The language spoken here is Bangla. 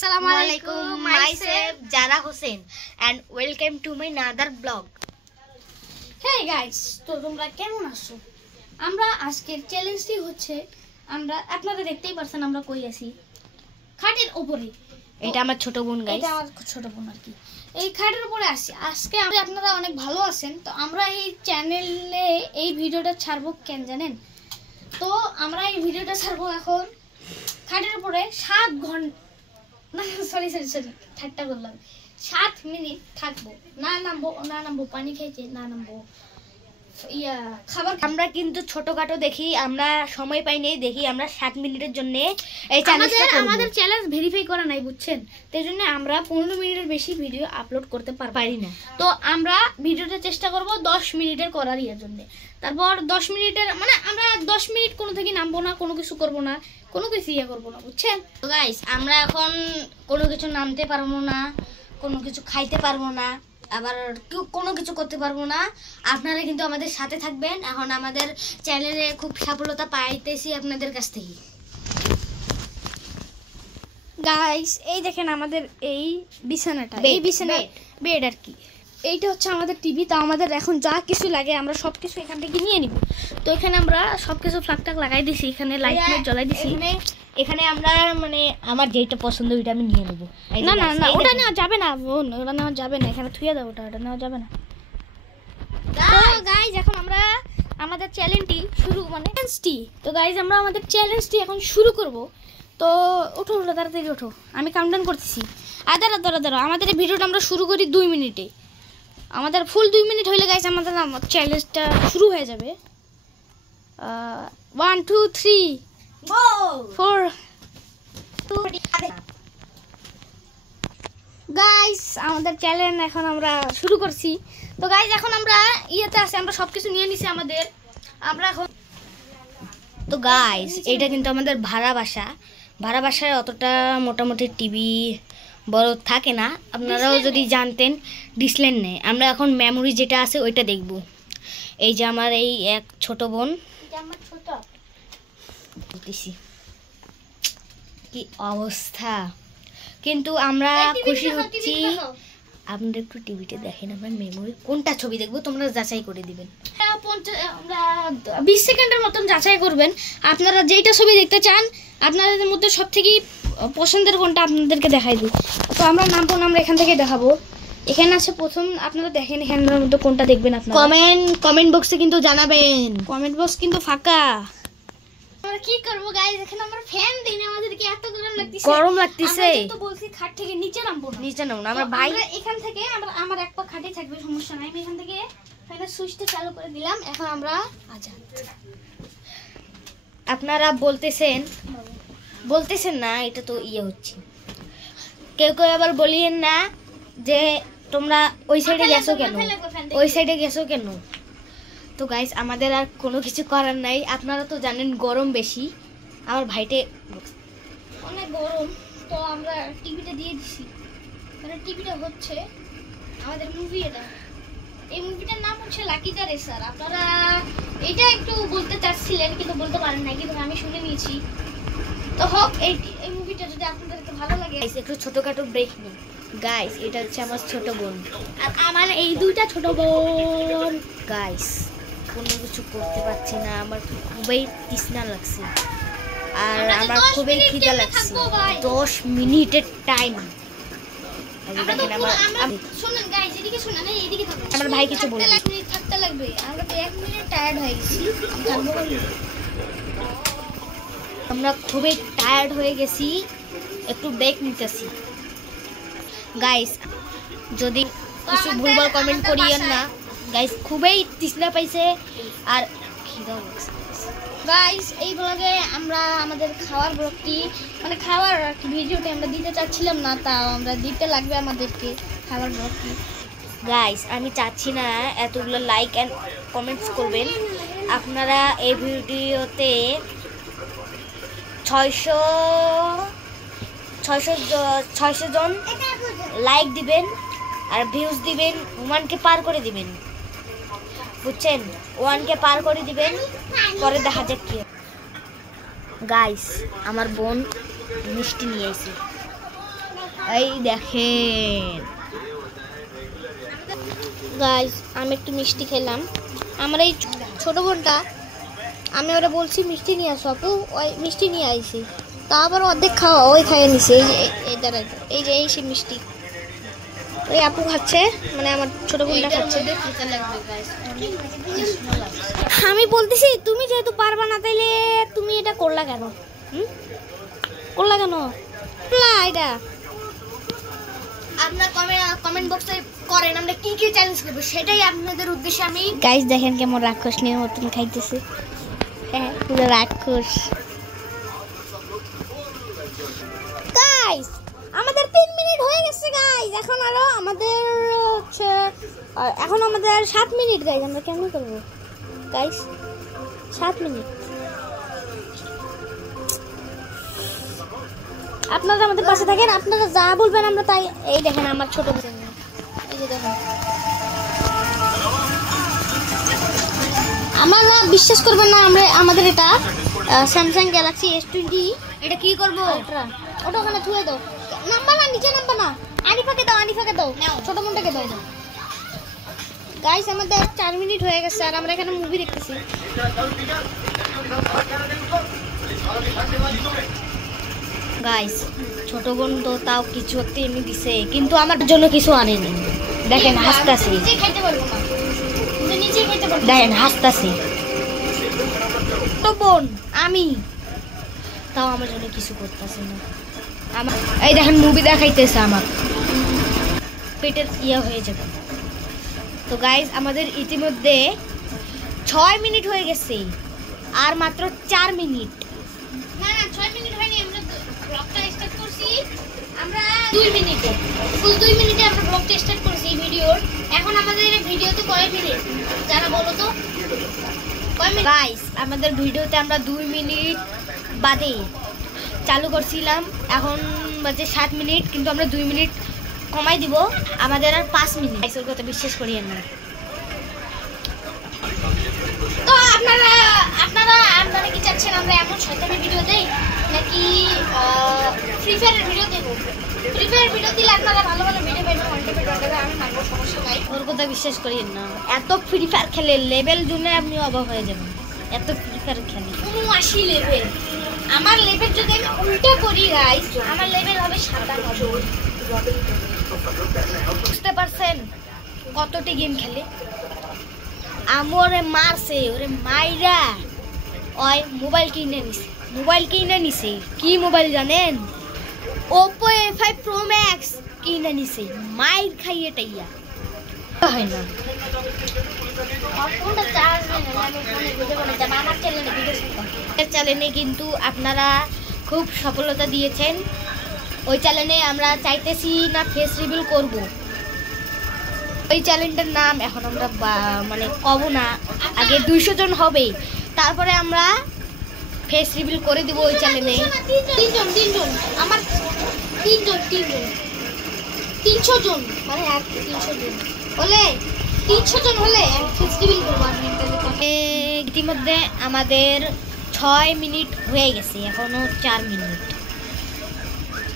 Assalamualaikum, myself Jara Hussain and welcome to my another vlog. Hey guys, তো তোমরা কেমন আছো? আমরা আজকের চ্যালেঞ্জটি হচ্ছে আপনারা দেখতেই পারছেন আমরা কই আছি খাটের উপরে। এটা আমার ছোট বোন গাইস। এটা আমার ছোট বোন আর কি। এই খাটের উপরে আছি। আজকে আপনারা অনেক ভালো আছেন। তো আমরা এই চ্যানেলে এই ভিডিওটা ছাড়বো কেন জানেন? তো আমরা এই ভিডিওটা ছাড়বো এখন খাটের উপরে 7 ঘন্টা না সরি ঠাট্টা করলাম 7 মিনিট থাকবো, না নামবো পানি খাইতে, না নামবো খাবার। আমরা কিন্তু ছোটখাটো দেখি, আমরা সময় পাই নেই, দেখি আমরা 7 মিনিটের জন্য এই চ্যালেঞ্জটা করব। আমাদের চ্যালেঞ্জ ভেরিফাই করা নাই বুঝছেন, তাই জন্য আমরা 15 মিনিটের বেশি ভিডিও আপলোড করতে পারি না। তো আমরা ভিডিওটা চেষ্টা করব 10 মিনিটের করার জন্য। তারপর 10 মিনিটের মানে আমরা 10 মিনিট কোনো থেকে নামবো না, কোনো কিছু করব না, কোনো কিছু করব না বুঝছেন। তো গাইস আমরা এখন কোনো কিছু নামতে পারবো না, কোনো কিছু খাইতে পারবো না, আবার কোনো কিছু করতে পারবো না। আপনারা কিন্তু আমাদের সাথে থাকবেন। এখন আমাদের চ্যানেলে খুব সফলতা পাইতেছি আপনাদের কাছ থেকে। গাইস এই দেখেন আমাদের এই বিছানাটা, এই বিছানা বেড আর কি, এইটা হচ্ছে আমাদের টিভি। তো আমাদের এখন যা কিছু লাগে আমরা সবকিছু এখান থেকে নিয়ে নিব। তো এখানে আমরা সবকিছু ফ্লাগটাক লাগাই দিছি, এখানে লাইট জ্বালাই দিছি। এখানে আমরা মানে আমার যেটা পছন্দ ওইটা আমি নিয়ে নেব। না না না ওটা নেওয়া যাবে না বোন, ওটা নেওয়া যাবে না, এখানে থুয়ে দাও, ওটা নেওয়া যাবে না। তো গাইস এখন আমরা আমাদের চ্যালেঞ্জটি শুরু তো গাইস আমরা আমাদের চ্যালেঞ্জটি এখন শুরু করব। তো ওঠো তাড়াতাড়ি ওঠো, আমি কাউন্টডাউন করতেছি। আর দাঁড়া আমাদের এই ভিডিওটা আমরা শুরু করি 2 মিনিটে। আমাদের ফুল 2 মিনিট হইলে গাইস আমাদের চ্যালেঞ্জটা শুরু হয়ে যাবে। 1 2 3 4 গাইস আমাদের চ্যালেঞ্জ এখন আমরা শুরু করছি। তো গাইস এখন আমরা ইয়েতে আছি, আমরা সবকিছু নিয়ে নিছি আমাদের। আমরা এখন তো গাইস এটা কিন্তু আমাদের ভাড়া বাসায় অতটা মোটামুটি টিভি বড় থাকে না। আপনারাও যদি জানতেন ডিসপ্লে নেই। আমরা এখন মেমোরি যেটা আছে ওইটা দেখব। এই যে আমার এই এক ছোট বোন, এটা আমার ছোট বলতেছি কি অবস্থা, কিন্তু আমরা খুশি হচ্ছি। আপনারা একটু টিভিতে দেখেন আমরা মেমোরি কোনটা ছবি দেখবো, তোমরা যাচাই করে দিবেন। আমরা 20 সেকেন্ডের মতন যাচাই করবেন। আপনারা যেটা ছবি দেখতে চান, আপনাদের মধ্যে সবথেকে পছন্দের কোনটা আপনাদেরকে দেখাই দিই। তো আমরা নামবো না, আমরা এখান থেকে দেখাবো। এখানে আছে প্রথম, আপনারা দেখেন এখানের মধ্যে কোনটা দেখবেন আপনারা। কমেন্ট বক্সে কিন্তু জানাবেন। কমেন্ট বক্স কিন্তু ফাঁকা। আমরা কি করব গাইস, এখানে আমরা ফ্যান দিই না, আমাদেরকে এত গরম লাগতেছে। আমরা তো বলছি খাট থেকে নিচে নামবো না, আমরা ভাই এখান থেকে আমার এক পা খাটে থাকবে, সমস্যা নাই। আমি এখান থেকে ফ্যানের সুইচটা চালু করে দিলাম। এখন আমরা আজাদ। আপনারা বলতেছেন না, এটা তো হচ্ছে। কেউ আবার বলিয়েন না যে তোমরা ওই সাইডে গেছো কেন। তো গাইস আমাদের আর কোনো কিছু করার নাই। আপনারা তো জানেন গরম বেশি, আমার ভাইটে অনেক গরম। তো আমরা টিভিটা দিয়ে দিছি, মানে টিভিটা হচ্ছে আমাদের মুভি। এই মুভিটার নাম হচ্ছে লাকি দ্য রেসার। আপনারা এটা একটু বলতে চাচ্ছিলেন কিন্তু বলতে পারেন না, কিন্তু আমি শুনে নিয়েছি। তো হোক, এই মুভিটা যদি আপনাদেরকে ভালো লাগে একটু ছোটখাটো ব্রেক নিই। গাইস এটা হচ্ছে আমার ছোট বোন আর আমার এই দুইটা ছোট বোন। গাইস কোনো কিছু করতে পারছি না, আমার খুবই তৃষ্ণা লাগছে আর আমার খুবই খিদা লাগছে। 10 মিনিটের টাইম। আমার ভাই কিছু বলে থাকতে লাগবে, আমরা তো 1 মিনিট টায়ার্ড হয়ে গেছি। আমরা খুবই টায়ার্ড হয়ে গেছি, একটু ব্রেক নিতেছি। গাইস যদি কিছু ভুলভাল কমেন্ট করিয়েন না। গাইস খুবই তৃষ্ণা পাইছে আর খিদা লাগছে। গাইস এই ব্লগে আমরা আমাদের খাওয়ার ব্লগটি মানে খাওয়ার ভিডিওটি আমরা দিতে চাচ্ছিলাম না, তাও আমরা দিতে লাগবে আমাদেরকে খাওয়ার ব্লগটি। গাইস আমি চাচ্ছি না এতগুলো লাইক অ্যান্ড কমেন্টস করবেন। আপনারা এই ভিডিওতে 600 জন লাইক দিবেন আর ভিউজ দিবেন, 1K পার করে দিবেন, বুঝছেন? 1K পার করে দিবেন, পরে দেখা যাক কি। গাইস আমার বোন মিষ্টি নিয়ে এসেছে। এই দেখেন গাইস আমি একটু মিষ্টি খেলাম। আমার এই ছোট বোনটা, আমি ওরা বলছি মিষ্টি নিয়ে আসো আপু, ওই মিষ্টি নিয়ে আইছি, তা আবার অর্ধেক খাওয়া ওই খাইয়ে নিছে। এই যে এই যে এই সে মিষ্টি ওই আপু খাচ্ছে, মানে আমার ছোট বোনটা খাচ্ছে। আমি বলতেছি তুমি যেহেতু পারবা না তাইলে তুমি এটা করলা কেন? করলা কেন এটা? আপনারা কমেন্ট বক্সে করেন আমরা কি কি চ্যালেঞ্জ করব, সেটাই আপনাদের উদ্দেশ্যে আমি। গাইস দেখেন কেমন রাক্ষস নিয়ে মতন খাইতেছে। হ্যাঁ পুরো রাক্ষস। গাইস আমাদের 3 মিনিট হয়ে গেছে গাইস, এখন আরো আমাদের হচ্ছে এখন আমাদের 7 মিনিট গাইস। আমরা কেমন করব গাইস? 7 মিনিট। আপনারা আমাদের পাশে থাকেন, আপনারা যা বলবেন আমরা তাই। এই দেখেন আমার ছোট বোন, এই যে দেখেন। আমার বিশ্বাস করবেন না, আমাদের এটা স্যামসাং গ্যালাক্সি S20। এটা কি করব? ওটা ওখানে থুয়ে দাও, নাম্বার না, নিচে নাম্বার না। আনিফাকে দাও, ছোট বোনটাকে দাও। গাইস আমাদের 4 মিনিট হয়ে গেছে আর আমরা এখানে মুভি দেখতেছি। গাইস ছোট বোন তো তাও কিছু একটা এনে দিছে, কিন্তু আমার জন্য কিছু আনেনি। দেখেন হাসতাছে, নিচে খাইতে পারবো না, নিচে খাইতে পারবো। দেখেন হাসতাছে ছোট বোন, আমি তাও আমার জন্য কিছু করতেছে না। আমার এই দেখেন মুভি দেখাইতেছে, আমার পেটের হয়ে যাবে। তো গাইস আমাদের ইতিমধ্যে 6 মিনিট হয়ে গেছে, আর মাত্র 4 মিনিট। না 6 মিনিট হয়নি, আমরা ব্লগটা স্টার্ট করছি আমরা 2 মিনিটে, ফুল 2 মিনিটে আমরা ব্লগটা স্টার্ট করছি এই ভিডিওর। এখন আমাদের ভিডিওতে কয় মিনিট যারা বলো তো? গাইস আমাদের ভিডিওতে আমরা 2 মিনিট বাদে চালু করছিলাম, এখন বাজে 7 মিনিট, কিন্তু আমরা 2 মিনিট কমাই দিব, আমাদের আর 5 মিনিট। গাইসের কথা বিশ্বাস করি না। তো আপনারা কি চাচ্ছেন আমরা এমন শয়তানি ভিডিও দেই নাকি ফ্রি ফায়ারের ভিডিও দেব? ফ্রি ফায়ার ভিডিও দিলে আপনারা ভালো ভালো ভিডিও পাবেন, আমি মানবো, সমস্যা নাই। ওর কথা বিশ্বাস করি না, এত ফ্রি ফায়ার খেলে লেভেল জুনে আপনি অবাক হয়ে যাবেন। এত ফ্রি ফায়ার খেলে 79 লেভেল। আমার লেভেল যদি আমি উল্টা করি গাইস, আমার লেভেল হবে 97। বুঝতে পারছেন কতটি গেম খেলে? আমরে মারছে, ওরে মাইরা ওই মোবাইল কিনে নিছে। কি মোবাইল জানেন? Oppo A5 Pro Max কিনে নিছে, মাইর খাইয়ে টাইয়া হয় না। ফোনটা চার্জ নেই না, আমি ফোনে ভিডিও বানাতাম, আমার চ্যানেলে ভিডিও করতাম। চ্যানেলে কিন্তু আপনারা খুব সফলতা দিয়েছেন। ওই চ্যানেলে আমরা চাইতেছি না ফেস রিভিল করব। ওই চ্যানেলটার নাম এখন আমরা মানে কব না, আগে 200 জন হবে, তারপরে আমরা ফেস রিভিল করে দিব ওই চ্যানেলে। তিনজন আমার 300 জন মানে 300 জন হলে 300 জন হলে আমি ফেস রিভিল করব। ইতিমধ্যে আমাদের 6 মিনিট হয়ে গেছে, এখনো 4 মিনিট।